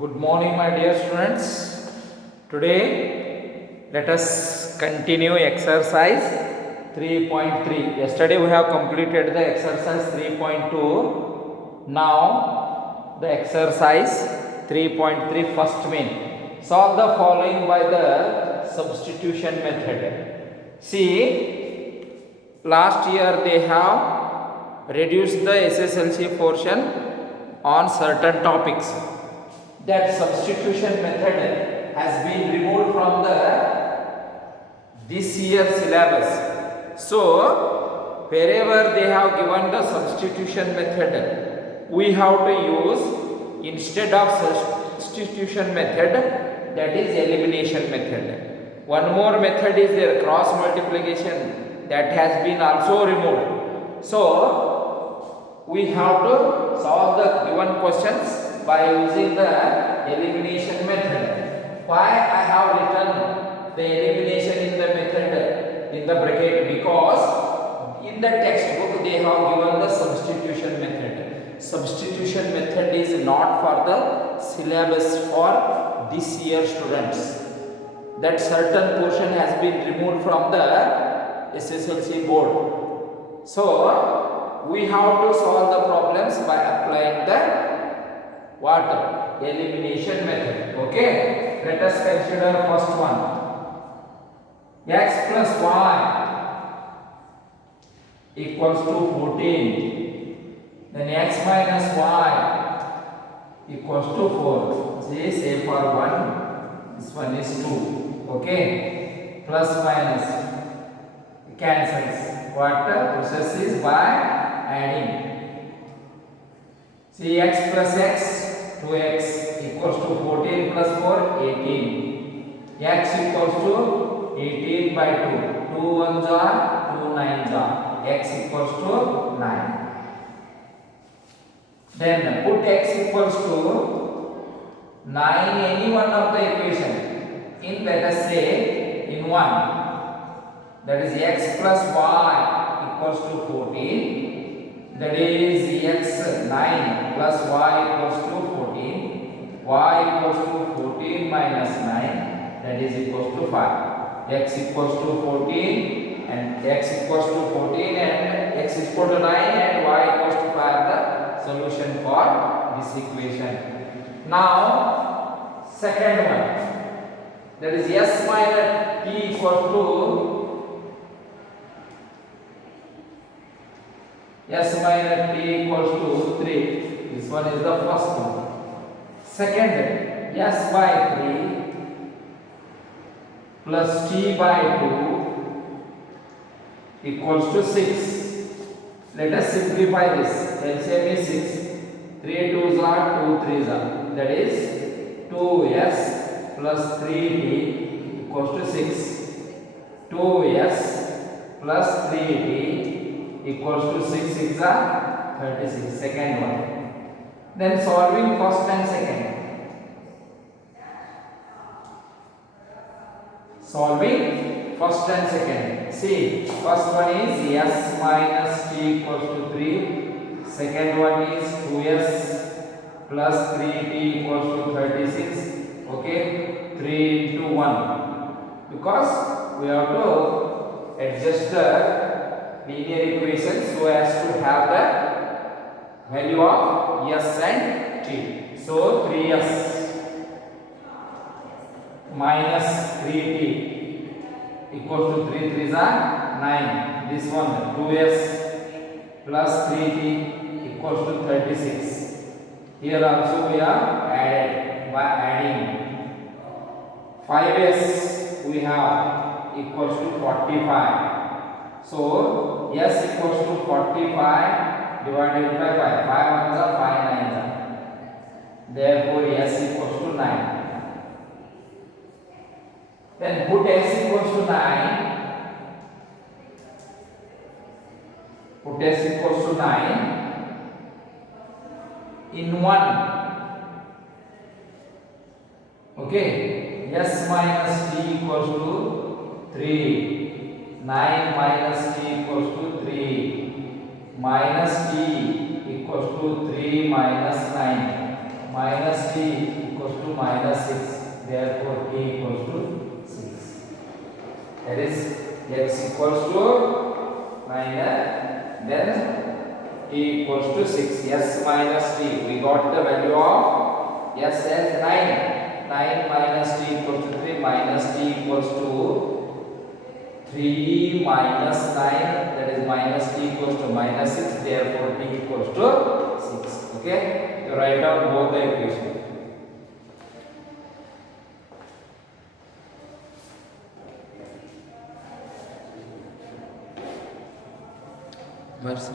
Good morning, my dear students. Today, let us continue exercise 3.3. Yesterday, we have completed the exercise 3.2. Now, the exercise 3.3 first main. Solve the following by the substitution method. See, last year they have reduced the SSLC portion on certain topics. That substitution method has been removed from the this year's syllabus. So wherever they have given the substitution method, we have to use instead of substitution method, that is elimination method. One more method is there, cross multiplication, that has been also removed. So we have to solve the given questions by using the elimination method. Why I have written the elimination in the method in the bracket? Because in the textbook they have given the substitution method. Substitution method is not for the syllabus for this year students. That certain portion has been removed from the SSLC board. So we have to solve the problems by applying the elimination method. Okay, let us consider first one. X plus y equals to 14. Then x minus y equals to 4. Say for 1, this one is 2. Okay, plus minus cancels. What the process is by adding. See, x plus x, 2x equals to 14 plus 4, 18. X equals to 18 by 2. 2 ones are 2 nines are. X equals to 9. Then put x equals to 9 any one of the equation in, let us say, in 1. That is x plus y equals to 14. That is x 9 plus y equals to 14. Y equals to 14 minus 9. That is equals to 5. X equals to 14 and x equals to 14 and x is equal to 9 and y equals to 5. The solution for this equation. Now, second one. That is s minus t equals to s minus t equals to 3. This one is the first one. Second, s by 3 plus t by 2 equals to 6. Let us simplify this. LCM is 6. 3 2s are 2 3s are. That is 2s plus 3t equals to 6. 2s plus 3t equals to 6 6 are 36. Second one. Then solving first and second. Solving first and second. See, first one is s minus t equals to 3. Second one is 2s plus 3t equals to 36. Okay, 3 into 1. Because we have to adjust the linear equation so as to have the value of s and t. So 3s minus 3t equals to 3 3s are 9. This one 2s plus 3t equals to 36. Here also we are added by adding 5s we have equals to 45. So s equals to 45 divided by 5. 5 ones are 5 nines are. Therefore s equals to 9. Then put s equals to 9. Put s equals to 9 in 1. Okay. S minus t equals to 3. 9 minus t equals to 3. Minus t equals to 3 minus 9. minus t equals to minus 6. Therefore t equals to 6. That is x equals to minus, then t equals to 6. S minus t. We got the value of s as 9. 9 minus t equals to 3. Minus t equals to 3 minus 9. That is minus t equals to minus 6. Therefore t equals to 6. Okay. You write down both the equations. Mercy.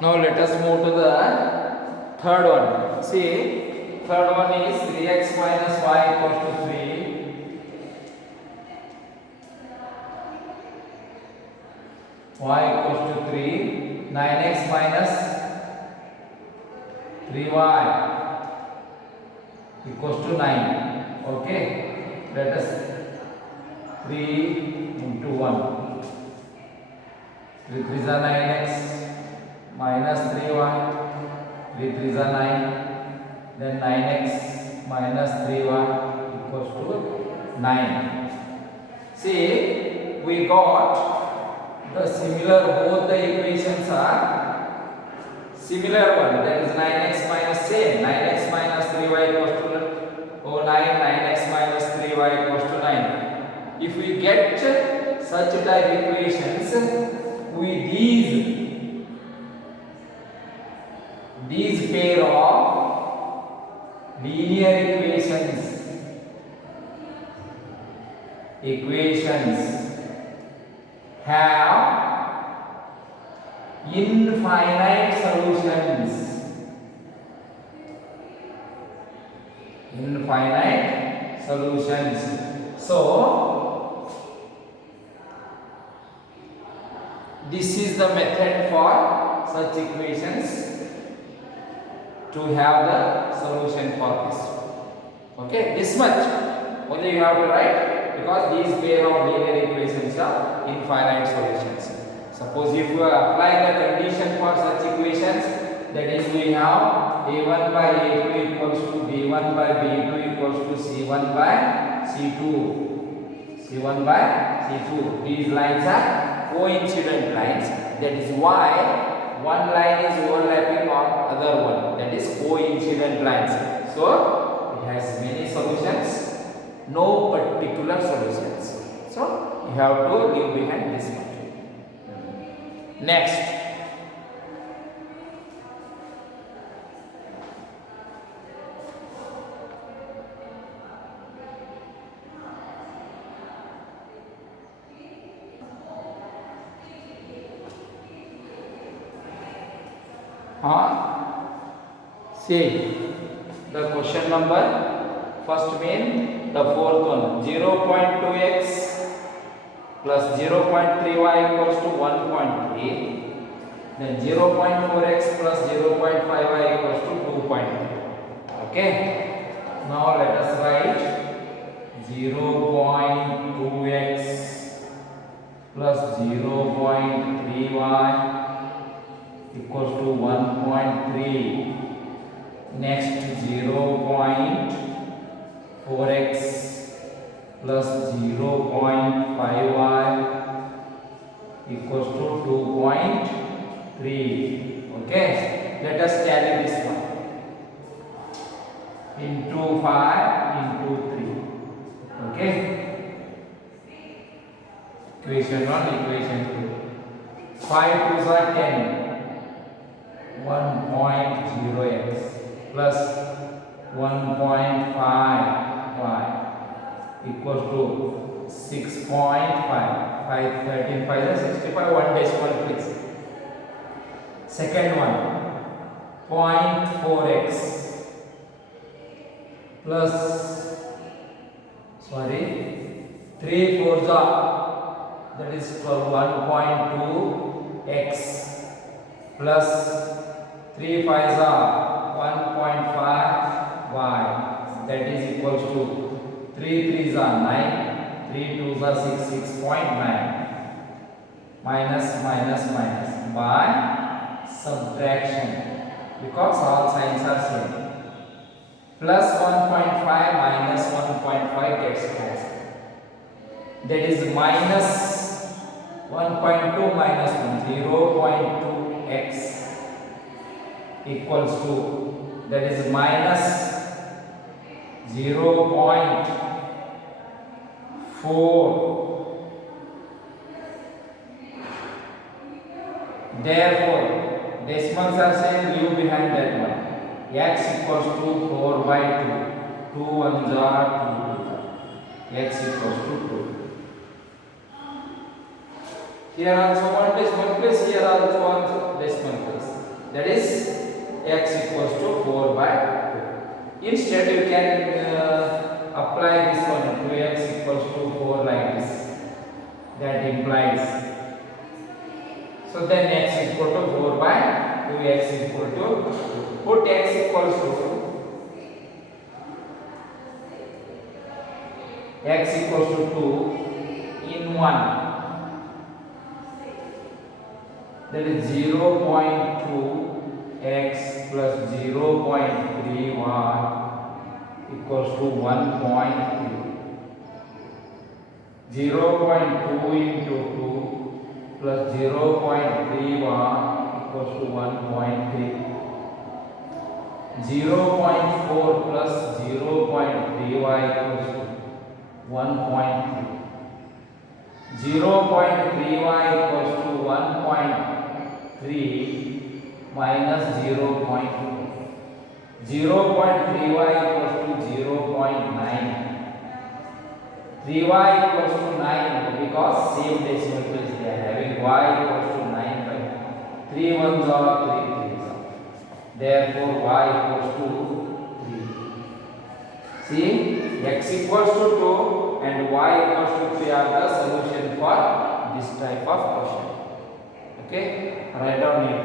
Now let us move to the third one. See, third one is 3x minus y equals to 3. Y equals to 3. 9x minus 3y equals to 9. Okay. Let us 3 into 1. 3 3s are 9x minus 3y. 3 3s are 9. Then 9x minus 3y equals to 9. See, we got the similar, both the equations are similar one, that is 9x minus same, 9x minus 3y equals to 9, 9x minus 3y equals to 9. If we get such type equations with these pair of linear equations have infinite solutions. Infinite solutions. So this is the method for such equations to have the solution for this. Okay, this much only you have to write, because these pair of linear equations are infinite solutions. Suppose if you apply the condition for such equations, that is we have a1 by a2 equals to b1 by b2 equals to c1 by c2. c1 by c2. These lines are coincident lines. That is why one line is overlapping on other one. That is coincident lines. So it has many solutions, no particular solutions. So you have to leave behind this one. Next, see the question number, first mean the fourth one, 0.2x plus 0.3y equals to 1.3. Then 0.4x plus 0.5y equals to 2.3. Okay. Now let us write 0.2x plus 0.3y equals to 1.3. Next 0.4x plus 0.5y equals to 2.3. Okay, let us carry this one into 5 into 3. Okay, equation 1, equation 2. 5 2s are 10. 1.0x plus 1.5y equals to 6.5. 13 5 is 65. One decimal please. Second one, 0.4x plus 3 4s are, that is 1.2x plus 3 5s are 1.5y, that is equals to 3 3s are 9, 3 2s are 6, 6.9 minus minus minus by subtraction because all signs are same. Plus 1.5 minus 1.5 gets cancelled. That is minus 1.2 minus 1, 0.2x equals to, that is minus 0.4. Therefore, decimals are same, leave behind that one. X equals to 4 by 2. 2 ones are 2. X equals to 2. Here also one decimal place, here also one decimal place. That is x equals to 4 by 2. Instead you can apply this one, 2x equals to 4 like this. That implies. So then x equal to 4 by 2x equal to 2. Put x equals to x equals to 2 in 1. That is 0.2 x plus 0.3 y equals to 1.3. 0.2 into 2 plus 0.3 y equals to 1.3. 0.4 plus 0.3 y equals to 1.3. 0.3y equals to 1.3 minus 0.2. 0.3y equals to 0.9. 3y equals to 9 because same decimal place they are having. Y equals to 9 by 3 ones are 3 threes are. Therefore y equals to 3. See, x equals to 2 and y equals to 3 are the solution for this type of question. Okay, write down it.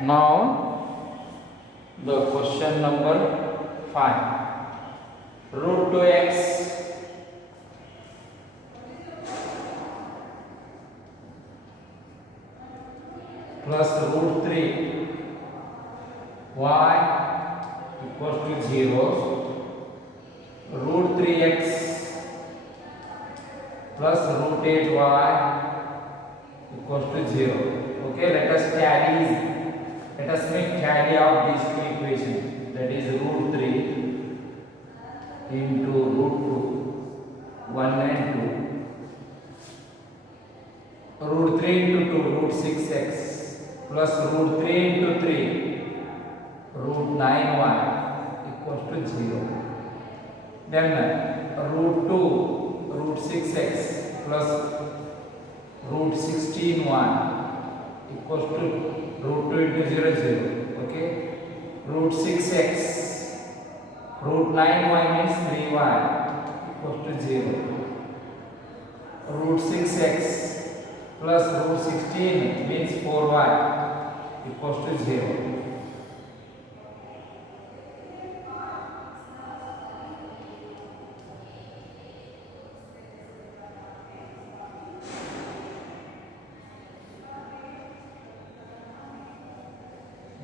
Now the question number 5. Root 2x plus root 3 y equals to 0. Root 3x plus root 8y equals to 0. Okay, let us tally. Let us make tally of these two equations. That is root 3 into root 2, 1 and 2. Root 3 into 2, root 6x plus root 3 into 3, root 9y equals to 0. Then root 2, root 6x plus root 16y equals to root 2 into 0, 0. Okay. Root 6x, root 9y means 3y equals to 0. Root 6x plus root 16 means 4y equals to 0.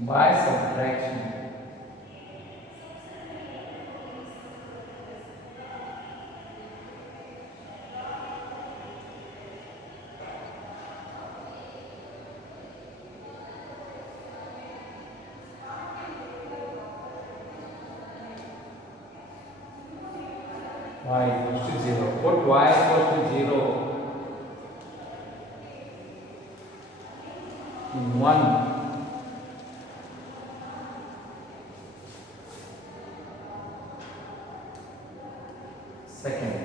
by subtraction. Y equals to 0. Put y equals to 0 in 1. Second.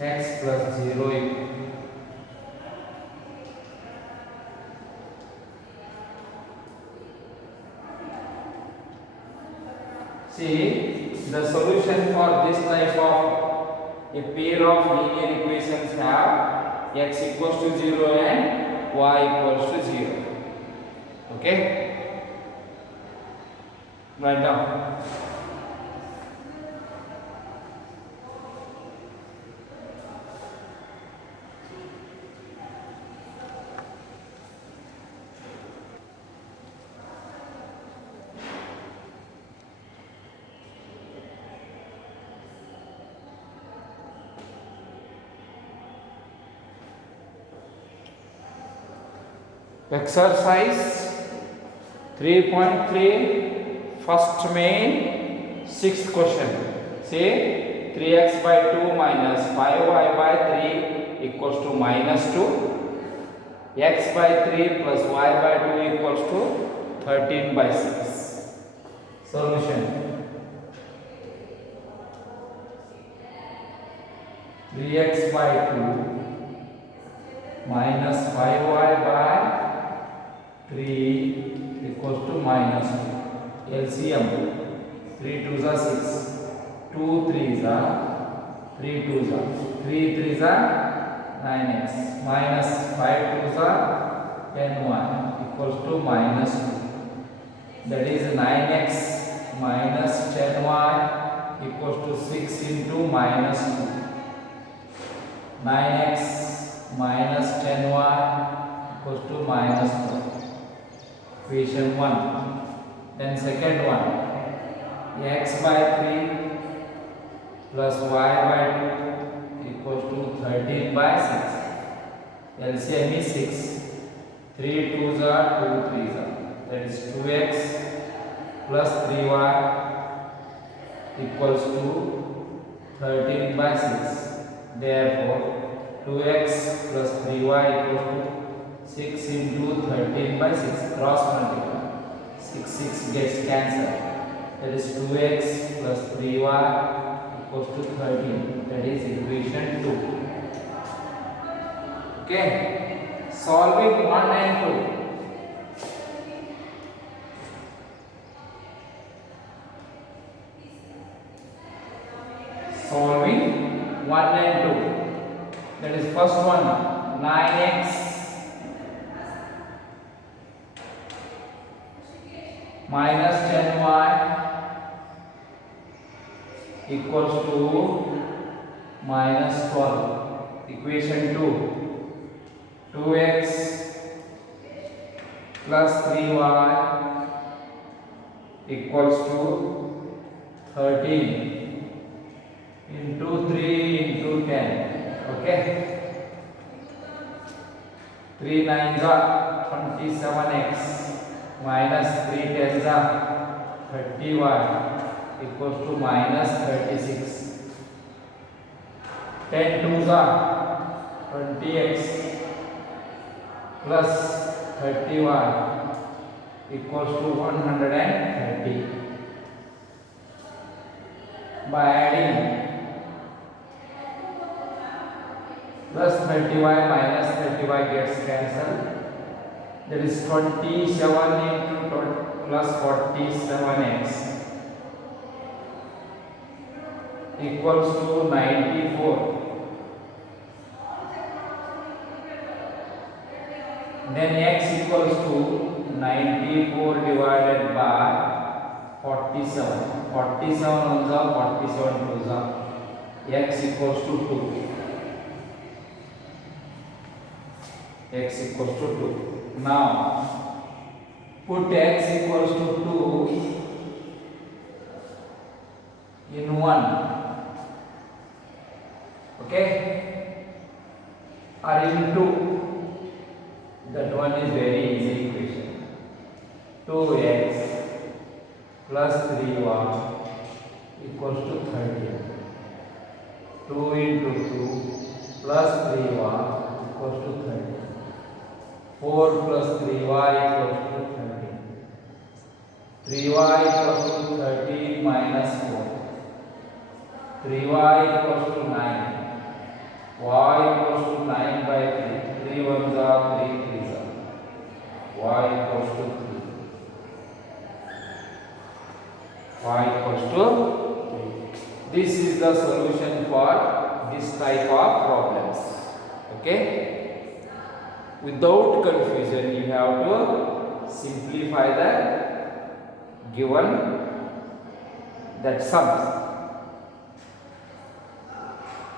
X plus 0 equal. See, the solution for this type of a pair of linear equations have x equals to 0 and y equals to 0. Okay? Write down. Exercise 3.3 first main sixth question. Say 3x by 2 minus 5y by 3 equals to minus 2. X by 3 plus y by 2 equals to 13 by 6. Solution. 3x by 2 minus 5y by 3 equals to minus 2. LCM 3 2s are 6, 2 3s are 3 2s are 3 3s are 9x minus 5 2s are 10y equals to minus 2. That is 9x minus 10y equals to 6 into minus 2. 9x minus 10y equals to minus 4. Equation 1. Then second one, x by 3 plus y by 2 equals to 13 by 6. LCM is 6. 3 2s are 2 3s are. That is 2x plus 3y equals to 13 by 6. Therefore, 2x plus 3y equals to 6 into 13 by 6, cross multiply. 6 gets cancelled. That is 2x plus 3y equals to 13. That is equation 2. Okay. Solving 1 and 2. Solving 1 and 2. That is first one, 9x minus 10y equals to minus 12. Equation 2. 2x plus 3y equals to 13 into 3 into 10. Okay. 3 9s are 27x minus 3 10s are 30y equals to minus 36. 10 2s are 20x plus 30y equals to 130. By adding plus 30y minus 30y gets cancelled. That is 27 into plus 47x equals to 94. Then x equals to 94 divided by 47. 47 ones are 47 twos are. X equals to 2. X equals to 2. Now put x equals to 2 in 1. Okay? Or in 2. That one is very easy equation. 2x plus 3y equals to 30. 2 into 2 plus 3y equals to 30. 4 plus 3y equals to 30. 3y equals to 30 minus 4. 3y equals to 9. Y equals to 9 by 3. 3 ones are 3 threes are. Y equals to 3. Y equals to 3. This is the solution for this type of problems. Okay? Without confusion, you have to simplify the given that sums.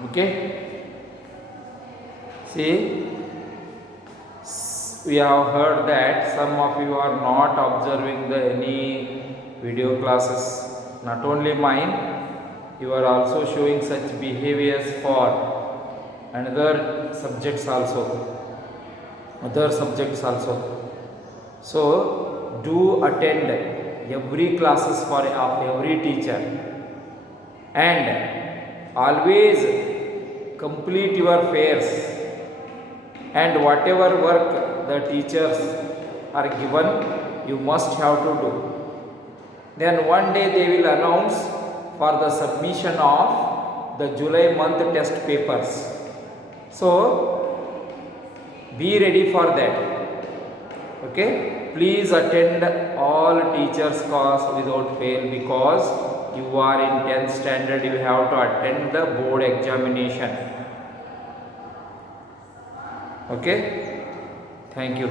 Okay? See, we have heard that some of you are not observing any video classes. Not only mine, you are also showing such behaviors for another subjects also. Other subjects also. So do attend every classes for of every teacher, and always complete your fairs, and whatever work the teachers are given you must have to do. Then one day they will announce for the submission of the July month test papers. So be ready for that. Okay? Please attend all teachers' course without fail, because you are in 10th standard. You have to attend the board examination. Okay? Thank you.